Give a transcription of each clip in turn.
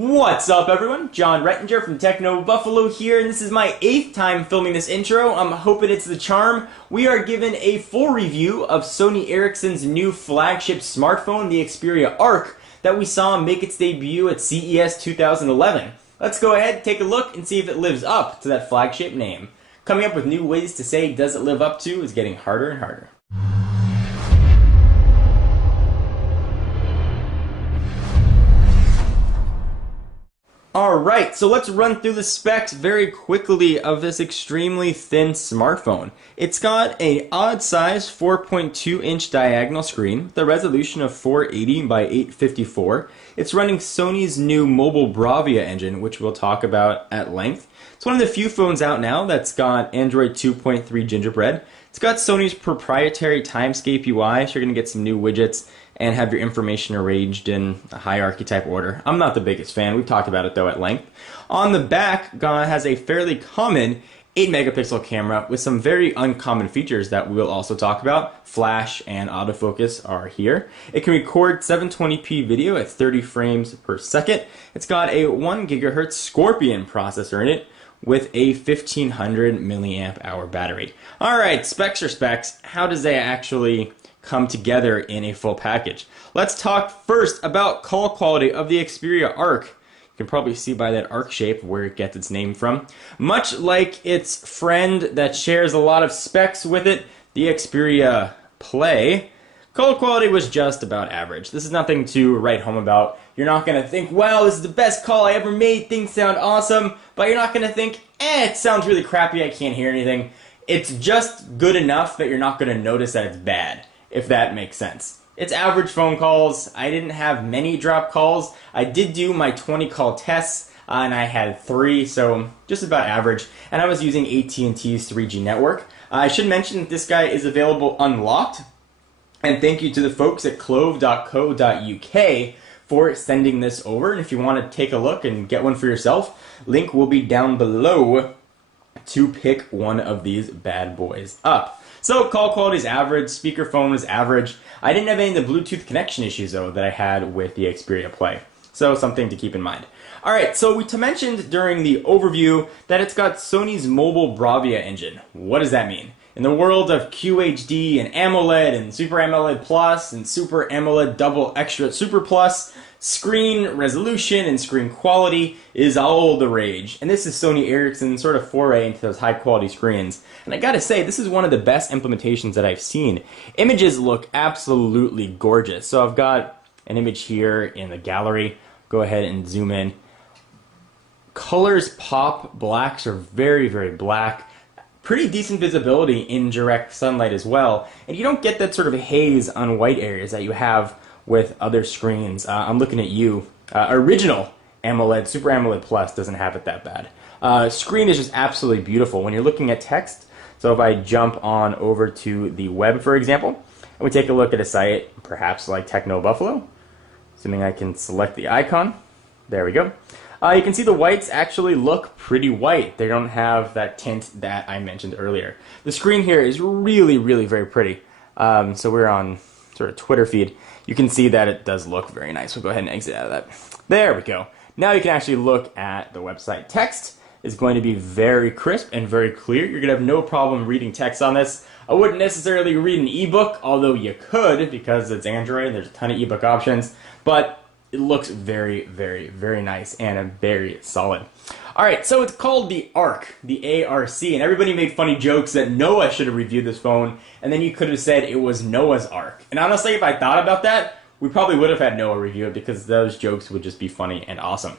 What's up, everyone? John Rettinger from Techno Buffalo here, and this is my 8th time filming this intro. I'm hoping it's the charm. We are given a full review of Sony Ericsson's new flagship smartphone, the Xperia Arc, that we saw make its debut at CES 2011. Let's go ahead, take a look, and see if it lives up to that flagship name. Coming up with new ways to say does it live up to is getting harder and harder. Alright, so let's run through the specs very quickly of this extremely thin smartphone. It's got an odd size 4.2-inch diagonal screen with a resolution of 480 by 854. It's running Sony's new Mobile Bravia engine, which we'll talk about at length. It's one of the few phones out now that's got Android 2.3 Gingerbread. It's got Sony's proprietary Timescape UI, so you're going to get some new widgets and have your information arranged in a hierarchy type order. I'm not the biggest fan. We've talked about it though at length. On the back, it has a fairly common 8-megapixel camera with some very uncommon features that we'll also talk about. Flash and autofocus are here. It can record 720p video at 30 frames per second. It's got a 1 gigahertz Scorpion processor in it with a 1500 milliamp hour battery. Alright, specs are specs. How does they actually come together in a full package? Let's talk first about call quality of the Xperia Arc. You can probably see by that arc shape where it gets its name from. Much like its friend that shares a lot of specs with it, the Xperia Play, call quality was just about average. This is nothing to write home about. You're not going to think, wow, this is the best call I ever made, things sound awesome, but you're not going to think, it sounds really crappy, I can't hear anything. It's just good enough that you're not going to notice that it's bad, if that makes sense. It's average phone calls. I didn't have many drop calls. I did do my 20 call tests, and I had 3, so just about average. And I was using AT&T's 3G network. I should mention that this guy is available unlocked. And thank you to the folks at clove.co.uk for sending this over. And if you want to take a look and get one for yourself, link will be down below to pick one of these bad boys up. So call quality is average, speakerphone is average. I didn't have any of the Bluetooth connection issues though that I had with the Xperia Play. So something to keep in mind. Alright, so we mentioned during the overview that it's got Sony's Mobile Bravia engine. What does that mean? In the world of QHD and AMOLED and Super AMOLED Plus and Super AMOLED Double Extra Super Plus, screen resolution and screen quality is all the rage. And this is Sony Ericsson's sort of foray into those high quality screens. And I gotta say, this is one of the best implementations that I've seen. Images look absolutely gorgeous. So I've got an image here in the gallery. Go ahead and zoom in. Colors pop, blacks are very, very black. Pretty decent visibility in direct sunlight as well. And you don't get that sort of haze on white areas that you have with other screens. I'm looking at you. Original AMOLED, Super AMOLED Plus doesn't have it that bad. Screen is just absolutely beautiful when you're looking at text. So if I jump on over to the web, for example, and we take a look at a site, perhaps like Techno Buffalo, assuming I can select the icon. There we go. You can see the whites actually look pretty white. They don't have that tint that I mentioned earlier. The screen here is really, really very pretty. So we're on sort of Twitter feed. You can see that it does look very nice. We'll go ahead and exit out of that. There we go. Now you can actually look at the website. Text is going to be very crisp and very clear. You're going to have no problem reading text on this. I wouldn't necessarily read an ebook, although you could because it's Android and there's a ton of ebook options. But it looks very, very, very nice and very solid. Alright, so it's called the Arc, the ARC, and everybody made funny jokes that Noah should have reviewed this phone, and then you could have said it was Noah's Arc. And honestly, if I thought about that, we probably would have had Noah review it because those jokes would just be funny and awesome.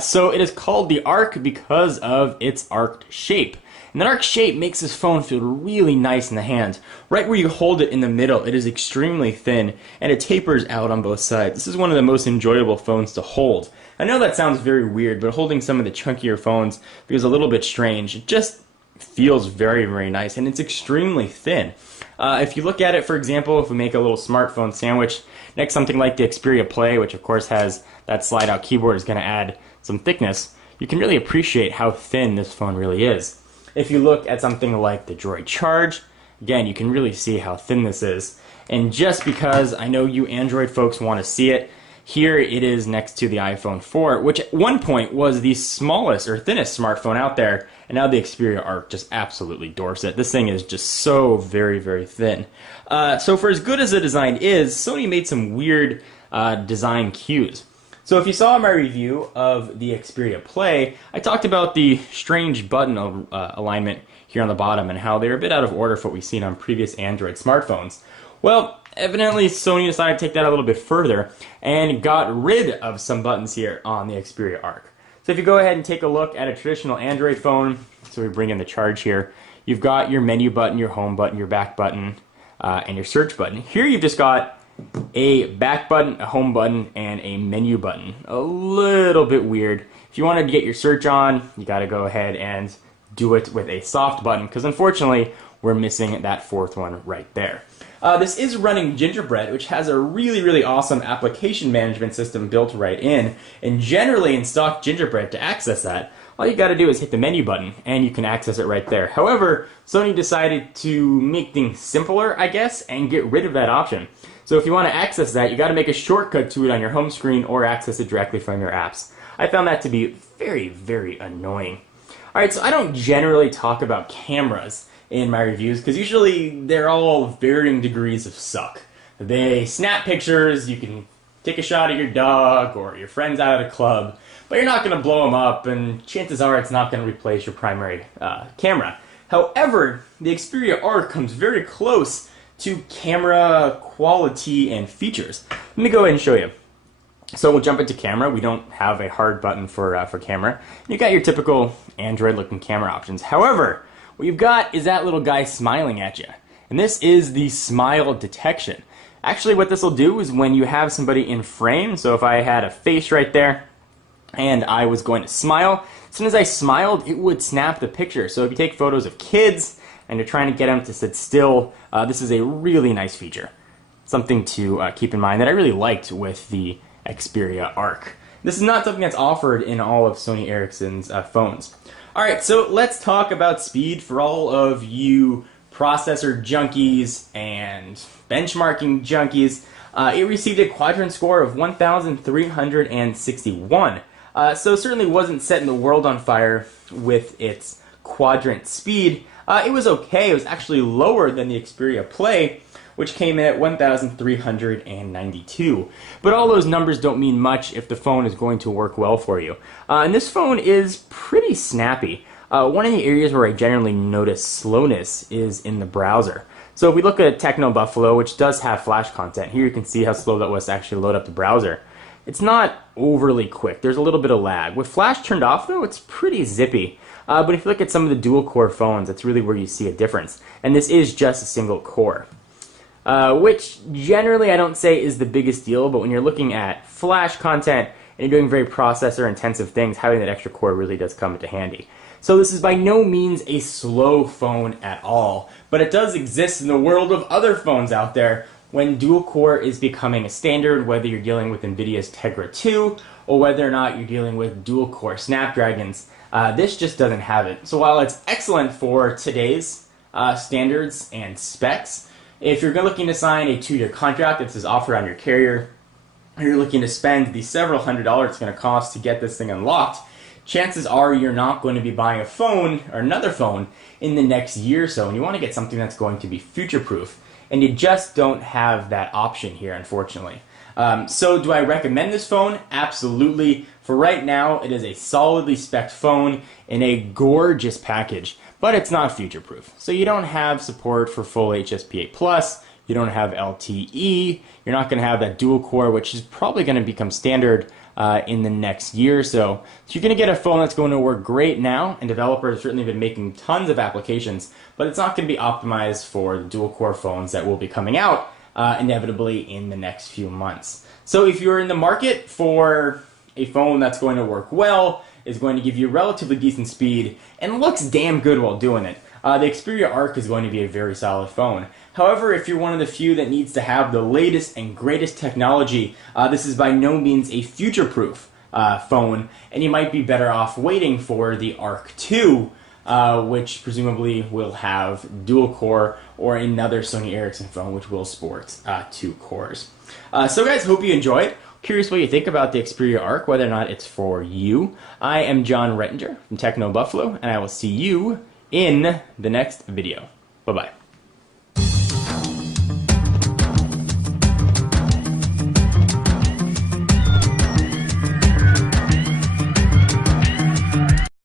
So it is called the Arc because of its arced shape. And that arc shape makes this phone feel really nice in the hand. Right where you hold it in the middle, it is extremely thin, and it tapers out on both sides. This is one of the most enjoyable phones to hold. I know that sounds very weird, but holding some of the chunkier phones feels a little bit strange. It just feels very, very nice, and it's extremely thin. If you look at it, for example, if we make a little smartphone sandwich next to something like the Xperia Play, which of course has that slide-out keyboard, is going to add some thickness, you can really appreciate how thin this phone really is. If you look at something like the Droid Charge, again, you can really see how thin this is. And just because I know you Android folks want to see it, Here it is next to the iPhone 4, which at one point was the smallest or thinnest smartphone out there, and now the Xperia Arc just absolutely dwarfs it. This thing is just so very, very thin. So for as good as the design is, Sony made some weird design cues. So if you saw my review of the Xperia Play, I talked about the strange button alignment here on the bottom and how they're a bit out of order for what we've seen on previous Android smartphones. Well, evidently Sony decided to take that a little bit further and got rid of some buttons here on the Xperia Arc. So if you go ahead and take a look at a traditional Android phone, so we bring in the charge here, you've got your menu button, your home button, your back button, and your search button. Here you've just got a back button, a home button, and a menu button. A little bit weird. If you wanted to get your search on, you got to go ahead and do it with a soft button, because unfortunately we're missing that fourth one right there. This is running Gingerbread, which has a really, really awesome application management system built right in. And generally in stock Gingerbread, to access that, all you got to do is hit the menu button, and you can access it right there. However, Sony decided to make things simpler, I guess, and get rid of that option. So if you want to access that, you got to make a shortcut to it on your home screen or access it directly from your apps. I found that to be very, very annoying. Alright, so I don't generally talk about cameras in my reviews because usually they're all varying degrees of suck. They snap pictures, you can take a shot at your dog or your friends out at a club, but you're not going to blow them up, and chances are it's not going to replace your primary camera. However, the Xperia Arc comes very close to camera quality and features. Let me go ahead and show you. So we'll jump into camera. We don't have a hard button for camera. You got your typical Android-looking camera options. However, what you've got is that little guy smiling at you. And this is the smile detection. Actually, what this will do is when you have somebody in frame, so if I had a face right there and I was going to smile, as soon as I smiled, it would snap the picture. So if you take photos of kids and you're trying to get them to sit still, this is a really nice feature. Something to keep in mind that I really liked with the Xperia Arc. This is not something that's offered in all of Sony Ericsson's phones. Alright, so let's talk about speed for all of you processor junkies and benchmarking junkies. It received a quadrant score of 1,361. So certainly wasn't setting the world on fire with its quadrant speed. It was okay. It was actually lower than the Xperia Play, which came in at 1,392. But all those numbers don't mean much if the phone is going to work well for you. And this phone is pretty snappy. One of the areas where I generally notice slowness is in the browser. So if we look at Techno Buffalo, which does have Flash content, here you can see how slow that was to actually load up the browser. It's not overly quick. There's a little bit of lag. With Flash turned off, though, it's pretty zippy. But if you look at some of the dual-core phones, that's really where you see a difference. And this is just a single core. Which generally I don't say is the biggest deal, but when you're looking at Flash content and you're doing very processor-intensive things, having that extra core really does come into handy. So this is by no means a slow phone at all, but it does exist in the world of other phones out there when dual-core is becoming a standard, whether you're dealing with NVIDIA's Tegra 2 or whether or not you're dealing with dual-core Snapdragons. This just doesn't have it. So while it's excellent for today's standards and specs, if you're looking to sign a 2-year contract that says offer on your carrier, or you're looking to spend the several $100s it's going to cost to get this thing unlocked, chances are you're not going to be buying a phone or another phone in the next year or so, and you want to get something that's going to be future-proof. And you just don't have that option here, unfortunately. So do I recommend this phone? Absolutely. For right now, it is a solidly spec'd phone in a gorgeous package, but it's not future-proof. So you don't have support for full HSPA+, you don't have LTE, you're not going to have that dual core, which is probably going to become standard in the next year or so. So you're going to get a phone that's going to work great now, and developers have certainly been making tons of applications, but it's not going to be optimized for the dual-core phones that will be coming out inevitably in the next few months. So if you're in the market for a phone that's going to work well, is going to give you relatively decent speed, and looks damn good while doing it, the Xperia Arc is going to be a very solid phone. However, if you're one of the few that needs to have the latest and greatest technology, this is by no means a future-proof phone, and you might be better off waiting for the Arc 2, which presumably will have dual-core, or another Sony Ericsson phone which will sport 2 cores. So guys, hope you enjoyed. Curious what you think about the Xperia Arc, whether or not it's for you. I am John Rettinger from Techno Buffalo, and I will see you in the next video. Bye-bye.